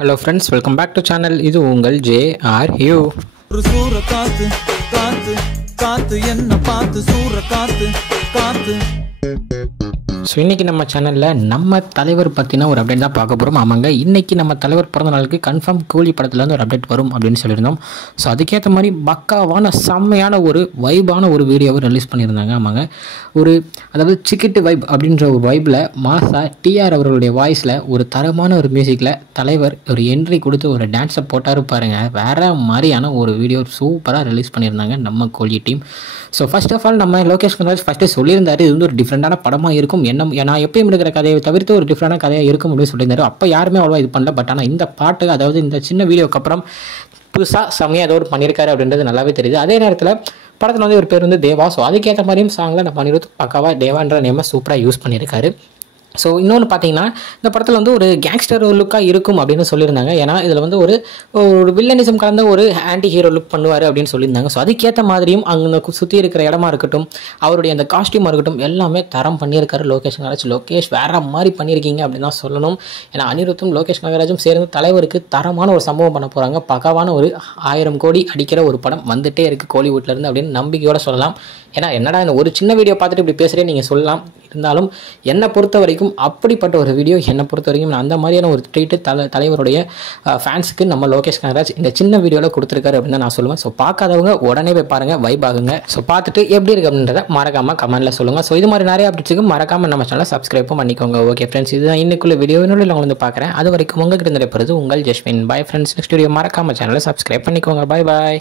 Hello friends, welcome back to channel. இது உங்கள் JRU. ஒரு சூற காத்து காத்து காத்து என்ன பார்த்து சூற காத்து காத்து. ஸோ இன்றைக்கி நம்ம சேனலில் நம்ம தலைவர் பற்றின ஒரு அப்டேட் தான் பார்க்க போகிறோம். ஆமாங்க, இன்றைக்கி நம்ம தலைவர் பிறந்த நாளுக்கு கன்ஃபார்ம் கூலி படத்துலேருந்து ஒரு அப்டேட் வரும் அப்படின்னு சொல்லியிருந்தோம். ஸோ அதுக்கேற்ற மாதிரி பக்காவான செம்மையான ஒரு வைபான ஒரு வீடியோவை ரிலீஸ் பண்ணியிருந்தாங்க. ஆமாங்க, அதாவது சிக்கிட்டு வைப் அப்படின்ற ஒரு வைப்பில் மாசா டிஆர் அவர்களுடைய வாய்ஸில் ஒரு தரமான ஒரு மியூசிக்கில் தலைவர் ஒரு என்ட்ரி கொடுத்து ஒரு டான்ஸை போட்டாரு பாருங்க. வேறு மாதிரியான ஒரு வீடியோ சூப்பராக ரிலீஸ் பண்ணியிருந்தாங்க நம்ம Kohli team. So first of all நம்ம லோகேஷ் கனகராஜ் ஃபஸ்ட்டு சொல்லியிருந்தாரு இது வந்து ஒரு டிஃப்ரெண்டான படமாக இருக்கும், நான் எப்பயும் இருக்கிற கதையை தவிர்த்து ஒரு டிஃப்ரெண்டான கதையாக இருக்கும் அப்படின்னு சொல்லியிருந்தாரு. அப்போ யாருமே அவ்வளோ இது பண்ணல. பட் ஆனால் இந்த பாட்டு, அதாவது இந்த சின்ன வீடியோக்கு அப்புறம் புதுசாக செம்மையாக ஏதோ ஒரு பண்ணியிருக்காரு அப்படின்றது நல்லாவே தெரியுது. அதே நேரத்தில் படத்தில் வந்து ஒரு பேர் வந்து தேவா. ஸோ அதுக்கேற்ற மாதிரியும் சாங்கில் நம்ம பண்ணிருத்து பக்காவாக தேவான்ற நேமை சூப்பராக யூஸ் பண்ணியிருக்காரு. ஸோ இன்னொன்று பார்த்தீங்கன்னா, இந்த படத்தில் வந்து ஒரு கேங்ஸ்டர் லுக்காக இருக்கும் அப்படின்னு சொல்லியிருந்தாங்க. ஏன்னா இதில் வந்து ஒரு வில்லனிசம் கலந்த ஒரு ஆன்டி ஹீரோ லுக் பண்ணுவார் அப்படின்னு சொல்லியிருந்தாங்க. ஸோ அதுக்கேற்ற மாதிரியும் அங்கே சுற்றி இருக்கிற இடமா இருக்கட்டும், அவருடைய அந்த காஸ்டியூமாக இருக்கட்டும், எல்லாமே தரம் பண்ணியிருக்காரு லோகேஷ் கனகராஜ். லோகேஷ் வேறு மாதிரி பண்ணியிருக்கீங்க அப்படின்னு தான் சொல்லணும். ஏன்னா அனிருத்தும் லோகேஷ் கனகராஜும் சேர்ந்து தலைவருக்கு தரமான ஒரு சம்பவம் பண்ண போகிறாங்க. பக்காவான ஒரு 1000 கோடி அடிக்கிற ஒரு படம் வந்துட்டே இருக்குது கோலிவுட்லேருந்து அப்படின்னு நம்பிக்கையோடு சொல்லலாம். ஏன்னா என்னடா இந்த ஒரு சின்ன வீடியோ பார்த்துட்டு இப்படி பேசுகிறேன் நீங்கள் சொல்லலாம். இருந்தாலும் என்னை பொறுத்த வரைக்கும் அப்படிப்பட்ட ஒரு வீடியோ என்னை பொறுத்த வரைக்கும் அந்த மாதிரியான ஒரு ட்ரீட்டு தலைவருடைய ஃபேன்ஸுக்கு நம்ம லோகேஷ் கனகராஜ் இந்த சின்ன வீடியோவில் கொடுத்துருக்காரு அப்படின்னு தான் நான் சொல்லுவேன். ஸோ பார்க்காதவங்க உடனே போய் பாருங்கள், வைப் ஆகுங்க. ஸோ பார்த்துட்டு எப்படி இருக்குது அப்படின்றத மறக்காமல் கமெண்ட்டில் சொல்லுங்கள். ஸோ இது மாதிரி நிறைய அப்டேட்ஸுக்கு மறக்காமல் நம்ம சேனலை சப்ஸ்கிரைப்பும் பண்ணிக்கோங்க. ஓகே ஃப்ரெண்ட்ஸ், இதுதான் இன்னைக்குள்ள வீடியோ. இன்னொரு நான் வந்து பார்க்குறேன். அது வரைக்கும் உங்ககிட்ட நிறைய உங்கள் Jasmine. Bye friends, next video மறக்காமல் சேனலை சப்ஸ்கிரைப் பண்ணிக்கோங்க. பாய் பாய்.